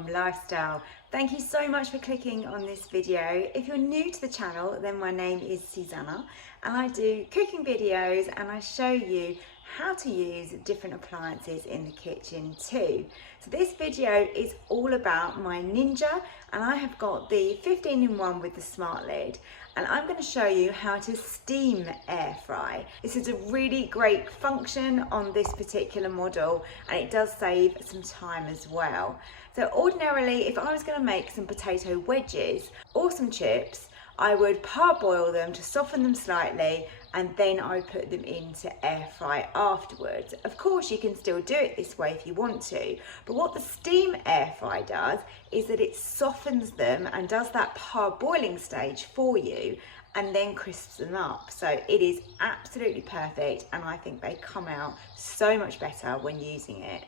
home lifestyle. Thank you so much for clicking on this video. If you're new to the channel, then my name is Susanna and I do cooking videos and I show you how to use different appliances in the kitchen too. So this video is all about my Ninja, and I have got the 15-in-1 with the smart lid, and I'm going to show you how to steam air fry. This is a really great function on this particular model, and it does save some time as well. So ordinarily, if I was going to make some potato wedges or some chips, I would parboil them to soften them slightly, and then I would put them into air fry afterwards. Of course, you can still do it this way if you want to, but what the steam air fry does is that it softens them and does that parboiling stage for you and then crisps them up. So it is absolutely perfect, and I think they come out so much better when using it.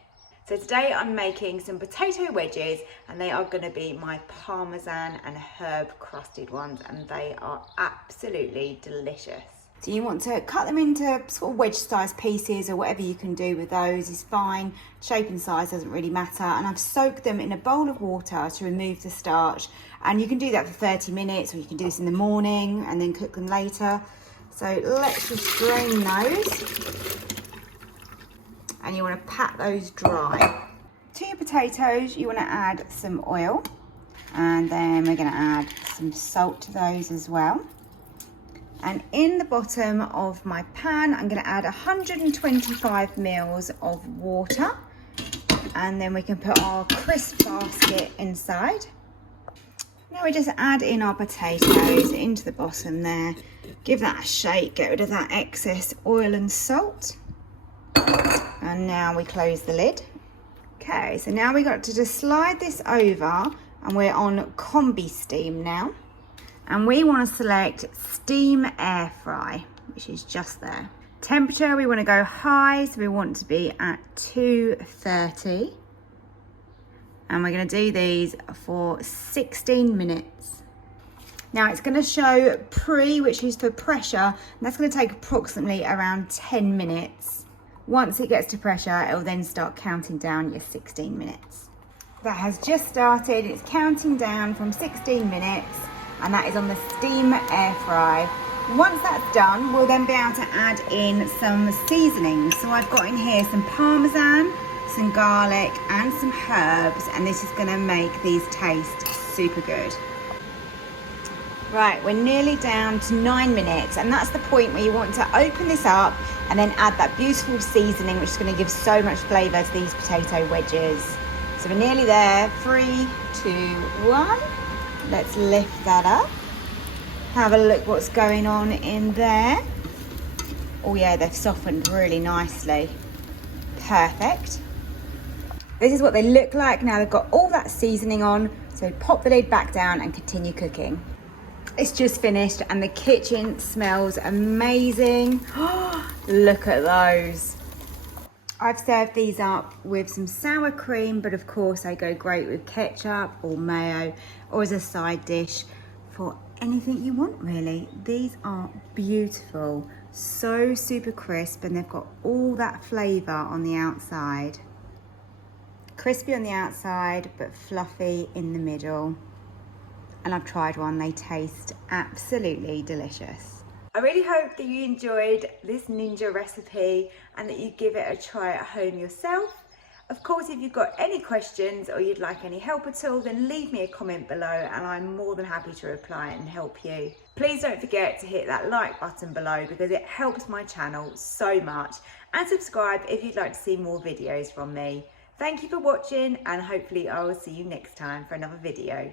So today I'm making some potato wedges, and they are going to be my Parmesan and herb crusted ones, and they are absolutely delicious. So you want to cut them into sort of wedge sized pieces, or whatever you can do with those is fine. Shape and size doesn't really matter. And I've soaked them in a bowl of water to remove the starch, and you can do that for 30 minutes, or you can do this in the morning and then cook them later. So let's just drain those. And you want to pat those dry. To your potatoes, you want to add some oil, and then we're going to add some salt to those as well. And in the bottom of my pan, I'm going to add 125 mils of water, and then we can put our crisp basket inside. Now we just add in our potatoes into the bottom there, give that a shake, get rid of that excess oil and salt. And now we close the lid. Okay, so now we got to just slide this over, and we're on COMBI-STEAM now. And we want to select steam air fry, which is just there. Temperature, we want to go high, so we want to be at 230. And we're going to do these for 16 minutes. Now it's going to show pre, which is for pressure, and that's going to take approximately around 10 minutes. Once it gets to pressure, it will then start counting down your 16 minutes. That has just started. It's counting down from 16 minutes, and that is on the steam air fry. Once that's done, we'll then be able to add in some seasonings. So I've got in here some Parmesan, some garlic and some herbs, and this is going to make these taste super good. Right, we're nearly down to 9 minutes, and that's the point where you want to open this up and then add that beautiful seasoning, which is going to give so much flavour to these potato wedges. So we're nearly there. 3, 2, 1. Let's lift that up. Have a look what's going on in there. Oh yeah, they've softened really nicely. Perfect. This is what they look like now they've got all that seasoning on. So pop the lid back down and continue cooking. It's just finished and the kitchen smells amazing. Look at those. I've served these up with some sour cream, but of course they go great with ketchup or mayo, or as a side dish for anything you want really. These are beautiful, so super crisp, and they've got all that flavour on the outside. Crispy on the outside, but fluffy in the middle. And I've tried one, they taste absolutely delicious. I really hope that you enjoyed this Ninja recipe and that you give it a try at home yourself. Of course, if you've got any questions or you'd like any help at all, then leave me a comment below and I'm more than happy to reply and help you. Please don't forget to hit that like button below because it helps my channel so much, and subscribe if you'd like to see more videos from me. Thank you for watching, and hopefully I will see you next time for another video.